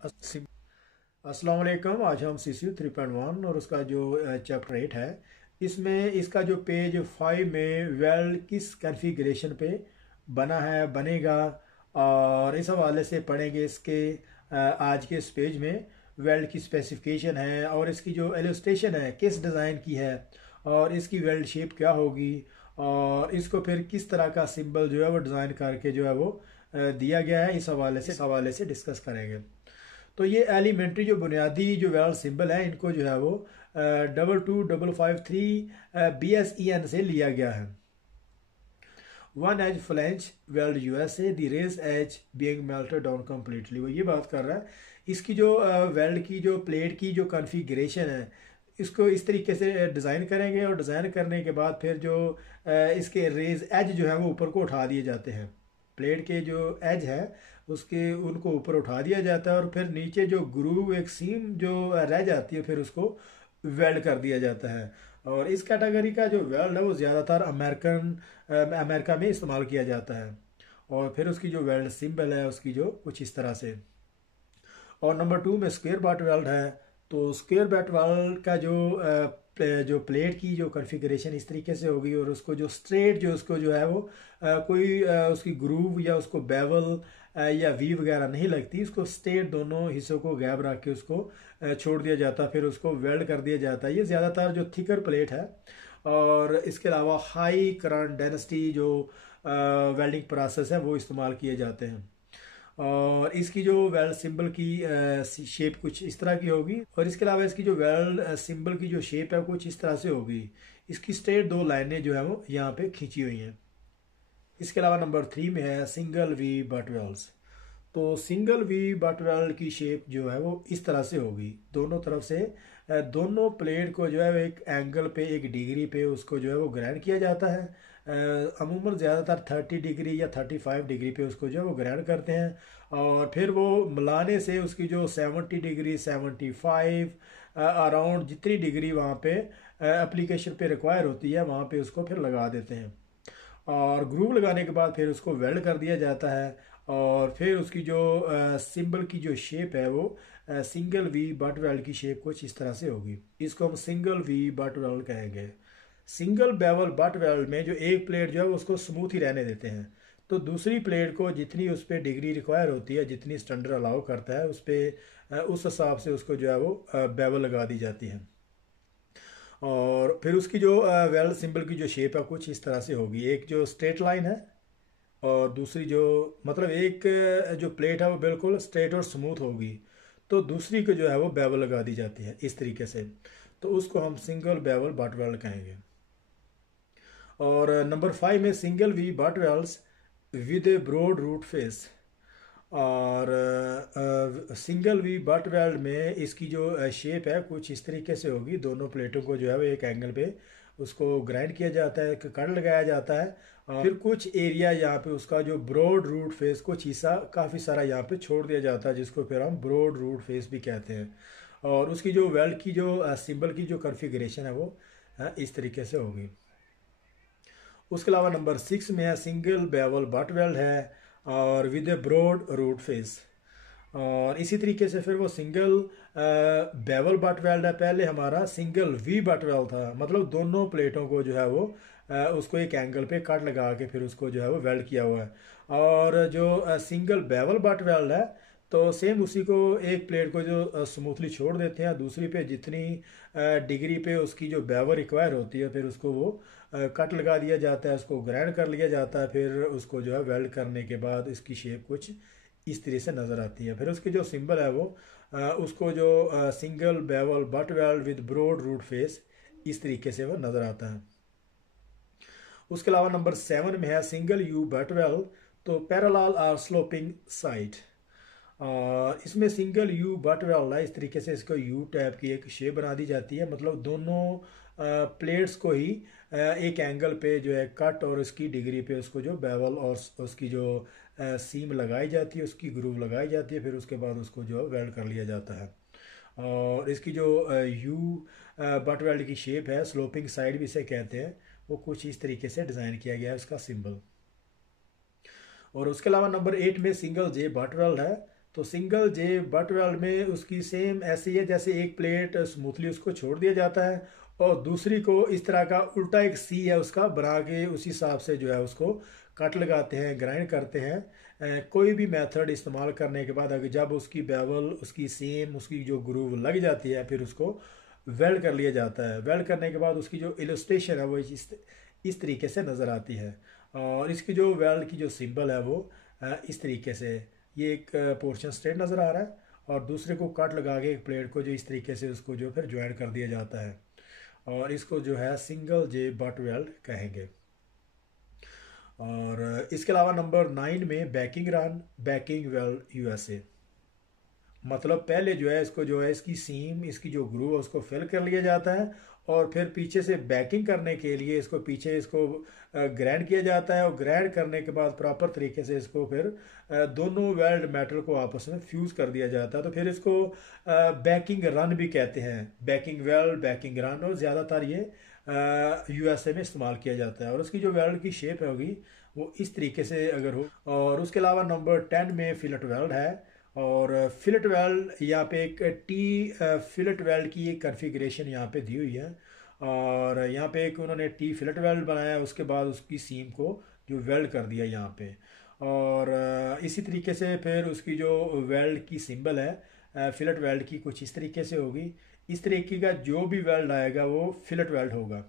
अस्सलाम वालेकुम। आज हम CCU 3.1 और उसका जो चैप्टर 8 है, इसमें इसका जो पेज 5 में वेल्ड किस कॉन्फ़िगरेशन पे बना है, बनेगा, और इस हवाले से पढ़ेंगे। इसके आज के इस पेज में वेल्ड की स्पेसिफिकेशन है और इसकी जो इलस्ट्रेशन है किस डिज़ाइन की है और इसकी वेल्ड शेप क्या होगी और इसको फिर किस तरह का सिंबल जो है वो डिज़ाइन करके जो है वो दिया गया है, इस हवाले से डिस्कस करेंगे। तो ये एलिमेंट्री जो बुनियादी जो वेल्ड सिंबल है, इनको जो है वो 22553 BSEN से लिया गया है। One edge flange weld USA, the raised edge being melted down completely. वो ये बात कर रहा है इसकी जो वेल्ड की जो प्लेट की जो कॉन्फ़िगरेशन है, इसको इस तरीके से डिज़ाइन करेंगे और डिज़ाइन करने के बाद फिर जो इसके रेज एज जो है वो ऊपर को उठा दिए जाते हैं। प्लेट के जो एज है उसके उनको ऊपर उठा दिया जाता है और फिर नीचे जो ग्रूव एक सीम जो रह जाती है फिर उसको वेल्ड कर दिया जाता है। और इस कैटेगरी का जो वेल्ड है वो ज़्यादातर अमेरिका में इस्तेमाल किया जाता है। और फिर उसकी जो वेल्ड सिंबल है उसकी जो कुछ इस तरह से। और नंबर 2 में स्क्वायर बट वेल्ड है। तो स्क्वायर बट वेल्ड का जो प्लेट की जो कॉन्फ़िगरेशन इस तरीके से होगी और उसको जो स्ट्रेट जो उसको जो है वो कोई उसकी ग्रूव या उसको बेवल या वी वगैरह नहीं लगती। उसको स्ट्रेट दोनों हिस्सों को गैप रख के उसको छोड़ दिया जाता है, फिर उसको वेल्ड कर दिया जाता है। ये ज़्यादातर जो थिकर प्लेट है। और इसके अलावा हाई करंट डेंसिटी जो वेल्डिंग प्रोसेस है वो इस्तेमाल किए जाते हैं। और इसकी जो वेल्ड सिंबल की शेप कुछ इस तरह की होगी। और इसके अलावा इसकी जो वेल्ड सिंबल की जो शेप है कुछ इस तरह से होगी। इसकी स्ट्रेट 2 लाइनें जो है वो यहाँ पे खींची हुई हैं। इसके अलावा नंबर 3 में है सिंगल वी बट वेल्स। तो सिंगल वी बट वेल्ड की शेप जो है वो इस तरह से होगी। दोनों तरफ से दोनों प्लेट को जो है एक एंगल पे, एक डिग्री पे उसको जो है वो ग्राइंड किया जाता है। अमूमन ज़्यादातर 30 डिग्री या 35 डिग्री पे उसको जो है वो ग्राइंड करते हैं। और फिर वो मिलाने से उसकी जो 70 डिग्री 75 अराउंड जितनी डिग्री वहाँ पे एप्लीकेशन पे रिक्वायर होती है वहाँ पे उसको फिर लगा देते हैं। और ग्रूव लगाने के बाद फिर उसको वेल्ड कर दिया जाता है। और फिर उसकी जो सिंबल की जो शेप है वो सिंगल वी बट वेल्ड की शेप कुछ इस तरह से होगी। इसको हम सिंगल वी बट वेल्ड कहेंगे। सिंगल बेवल बट वेल्ड में जो एक प्लेट जो है उसको स्मूथ ही रहने देते हैं। तो दूसरी प्लेट को जितनी उस पर डिग्री रिक्वायर होती है, जितनी स्टैंडर्ड अलाउ करता है उस पर उस हिसाब से उसको जो है वो बेवल लगा दी जाती है। और फिर उसकी जो वेल्ड सिंबल की जो शेप है कुछ इस तरह से होगी। एक जो स्ट्रेट लाइन है और दूसरी जो मतलब एक जो प्लेट है वो बिल्कुल स्ट्रेट और स्मूथ होगी। तो दूसरी को जो है वो बेवल लगा दी जाती है इस तरीके से। तो उसको हम सिंगल बेवल बट वेल्ड कहेंगे। और नंबर 5 में single V butt welds with a broad root face. और सिंगल वी बट वेल्ड में इसकी जो शेप है कुछ इस तरीके से होगी। दोनों प्लेटों को जो है वो एक एंगल पे उसको ग्राइंड किया जाता है, कट लगाया जाता है। और फिर कुछ एरिया यहाँ पे उसका जो ब्रॉड रूट फेस कुछ हिस्सा काफ़ी सारा यहाँ पे छोड़ दिया जाता है, जिसको फिर हम ब्रॉड रूट फेस भी कहते हैं। और उसकी जो वेल्ड की जो सिंबल की जो कॉन्फ़िगरेशन है वो इस तरीके से होगी। उसके अलावा नंबर 6 में है सिंगल बेवल बट वेल्ड है और with a broad root face. और इसी तरीके से फिर वो सिंगल बेवल बट वेल्ड है। पहले हमारा सिंगल वी बट वेल्ड था, मतलब दोनों प्लेटों को जो है वो उसको एक एंगल पे कट लगा के फिर उसको जो है वो वेल्ड किया हुआ है। और जो सिंगल बेवल बट वेल्ड है तो सेम उसी को एक प्लेट को जो स्मूथली छोड़ देते हैं, दूसरी पे जितनी डिग्री पे उसकी जो बेवल रिक्वायर होती है फिर उसको वो कट लगा दिया जाता है, उसको ग्राइंड कर लिया जाता है। फिर उसको जो है वेल्ड करने के बाद इसकी शेप कुछ इस तरह से नज़र आती है। फिर उसकी जो सिंबल है वो उसको जो single bevel butt weld with broad root face इस तरीके से वो नज़र आता है। उसके अलावा नंबर 7 में है सिंगल यू बट वेल्ड। तो पैरेलल आर स्लोपिंग साइड। और इसमें सिंगल यू बट वेल्ड है, इस तरीके से इसको यू टाइप की एक शेप बना दी जाती है। मतलब दोनों प्लेट्स को ही एक एंगल पे जो है कट और उसकी डिग्री पे उसको जो बेवल और उसकी जो सीम लगाई जाती है, उसकी ग्रूव लगाई जाती है। फिर उसके बाद उसको जो वेल्ड कर लिया जाता है। और इसकी जो यू बट वेल्ड की शेप है, स्लोपिंग साइड भी इसे कहते हैं, वो कुछ इस तरीके से डिज़ाइन किया गया है उसका सिंबल। और उसके अलावा नंबर 8 में सिंगल जे बट वेल्ड है। तो सिंगल जे बट वेल्ड में उसकी सेम ऐसी है जैसे एक प्लेट स्मूथली उसको छोड़ दिया जाता है और दूसरी को इस तरह का उल्टा एक सी है उसका बना के उसी हिसाब से जो है उसको कट लगाते हैं, ग्राइंड करते हैं। कोई भी मेथड इस्तेमाल करने के बाद अगर जब उसकी बेवल उसकी सेम उसकी जो ग्रूव लग जाती है फिर उसको वेल्ड कर लिया जाता है। वेल्ड करने के बाद उसकी जो इलस्ट्रेशन है वो इस तरीके से नज़र आती है और इसकी जो वेल्ड की जो सिंबल है वो इस तरीके से ये एक पोर्शन स्ट्रेट नज़र आ रहा है और दूसरे को कट लगा के एक प्लेट को जो इस तरीके से उसको जो फिर ज्वाइन कर दिया जाता है और इसको जो है सिंगल जे बट वेल्ड कहेंगे। और इसके अलावा नंबर 9 में banking run banking weld USA, मतलब पहले जो है इसको जो है इसकी सीम इसकी जो ग्रूव है उसको फिल कर लिया जाता है और फिर पीछे से बैकिंग करने के लिए इसको पीछे इसको ग्राइंड किया जाता है और ग्राइंड करने के बाद प्रॉपर तरीके से इसको फिर दोनों वेल्ड मेटल को आपस में फ्यूज कर दिया जाता है। तो फिर इसको बैकिंग रन भी कहते हैं, बैकिंग वेल्ड बैकिंग रन, और ज़्यादातर ये यूएसए में इस्तेमाल किया जाता है। और उसकी जो वेल्ड की शेप होगी वो इस तरीके से अगर हो। और उसके अलावा नंबर 10 में फिलेट वेल्ड है और फिलेट वेल्ड यहाँ पे एक टी फिलेट वेल्ड की एक कन्फिग्रेशन यहाँ पे दी हुई है और यहाँ पे एक उन्होंने टी फिलेट वेल्ड बनाया, उसके बाद उसकी सीम को जो वेल्ड कर दिया यहाँ पे। और इसी तरीके से फिर उसकी जो वेल्ड की सिंबल है फिलेट वेल्ड की कुछ इस तरीके से होगी। इस तरीके का जो भी वेल्ड आएगा वो फिलेट वेल्ड होगा।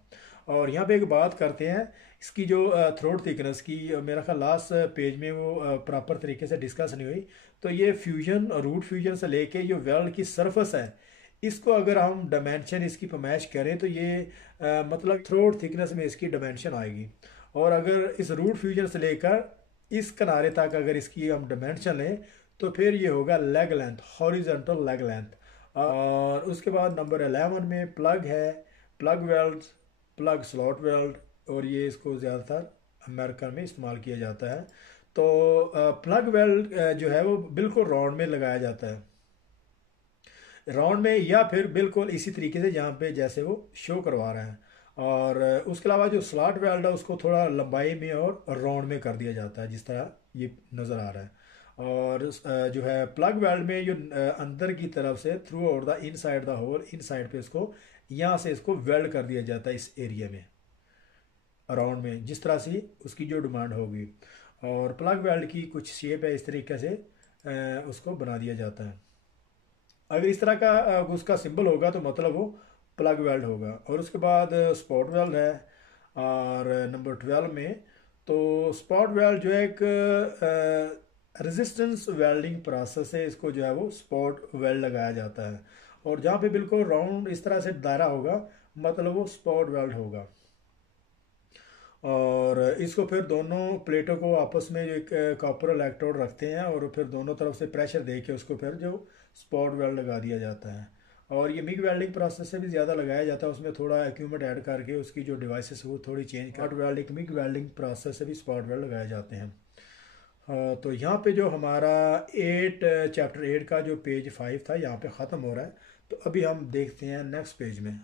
और यहाँ पे एक बात करते हैं इसकी जो थ्रोट थिकनेस की, मेरा ख्याल लास्ट पेज में वो प्रॉपर तरीके से डिस्कस नहीं हुई। तो ये फ्यूजन रूट फ्यूजन से लेके जो वेल्ड की सरफेस है इसको अगर हम डायमेंशन इसकी पैमाइश करें तो ये मतलब थ्रोट थिकनेस में इसकी डायमेंशन आएगी। और अगर इस रूट फ्यूजन से लेकर इस किनारे तक अगर इसकी हम डायमेंशन लें तो फिर ये होगा leg length, horizontal leg length. और उसके बाद नंबर 11 में प्लग है, plug weld, plug slot weld, और ये इसको ज़्यादातर अमेरिका में इस्तेमाल किया जाता है। तो प्लग वेल्ड जो है वो बिल्कुल राउंड में लगाया जाता है, राउंड में या फिर बिल्कुल इसी तरीके से जहाँ पे जैसे वो शो करवा रहे हैं। और उसके अलावा जो स्लॉट वेल्ड है उसको थोड़ा लंबाई में और राउंड में कर दिया जाता है जिस तरह ये नज़र आ रहा है। और जो है प्लग वेल्ड में जो अंदर की तरफ से throughout the inside the hole, inside पे इसको यहाँ से इसको वेल्ड कर दिया जाता है इस एरिया में अराउंड में जिस तरह से उसकी जो डिमांड होगी। और प्लग वेल्ड की कुछ शेप है, इस तरीके से उसको बना दिया जाता है। अगर इस तरह का उसका सिंबल होगा तो मतलब वो प्लग वेल्ड होगा। और उसके बाद स्पॉट वेल्ड है और नंबर 12 में। तो स्पॉट वेल्ड जो है एक रेजिस्टेंस वेल्डिंग प्रोसेस है, इसको जो है वो स्पॉट वेल्ड लगाया जाता है। और जहाँ पे बिल्कुल राउंड इस तरह से दायरा होगा मतलब वो स्पॉट वेल्ड होगा। और इसको फिर दोनों प्लेटों को आपस में जो एक कॉपर इलेक्ट्रोड रखते हैं और फिर दोनों तरफ से प्रेशर दे के उसको फिर जो स्पॉट वेल्ड लगा दिया जाता है। और ये मिग वेल्डिंग प्रोसेस से भी ज़्यादा लगाया जाता है, उसमें थोड़ा इक्विपमेंट ऐड करके उसकी जो डिवाइसेस वो थोड़ी चेंज कर वेल्डिंग मिग वेल्डिंग प्रोसेस से भी स्पॉट वेल्ड लगाए जाते हैं। तो यहाँ पे जो हमारा चैप्टर 8 का जो पेज 5 था यहाँ पे ख़त्म हो रहा है। तो अभी हम देखते हैं नेक्स्ट पेज में।